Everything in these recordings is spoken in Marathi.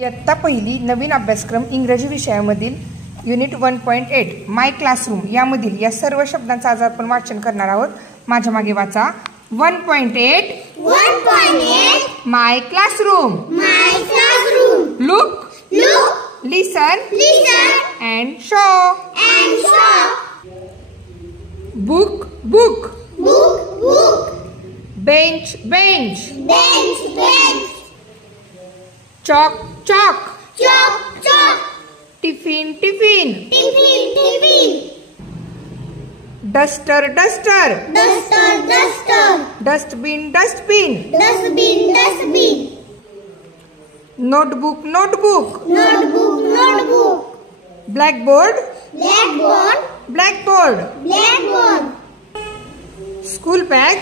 इयत्ता पहिली नवीन अभ्यासक्रम इंग्रजी विषयामधील युनिट 1.8 माय क्लासरूम यामधील या सर्व शब्दांचं आज आपण वाचन करणार आहोत। माझ्या मागे वाचा 1.8 my classroom look listen and show book bench chalk tiffin duster dustbin notebook blackboard school bag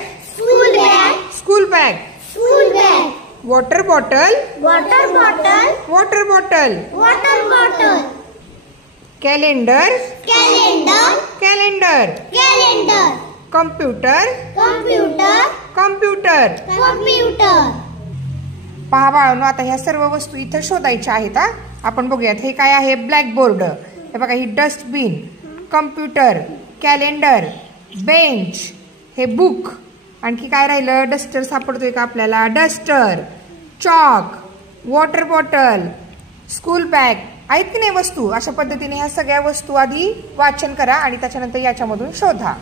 water bottle calendar computer पहा बाळांनो, आता ह्या सर्व वस्तू इथं शोधायच्या आहेत। आपण बघूयात हे काय आहे। ब्लॅकबोर्ड, हे बघा, ही डस्टबिन, कम्प्युटर, कॅलेंडर, बेंच, हे बुक, आणखी काय राहिलं? डस्टर सापडतोय का आपल्याला? Duster, chalk, water bottle, school bag आहेत की नाही वस्तू। अशा पद्धतीने ह्या सगळ्या वस्तू आधी वाचन करा आणि त्याच्यानंतर याच्यामधून शोधा।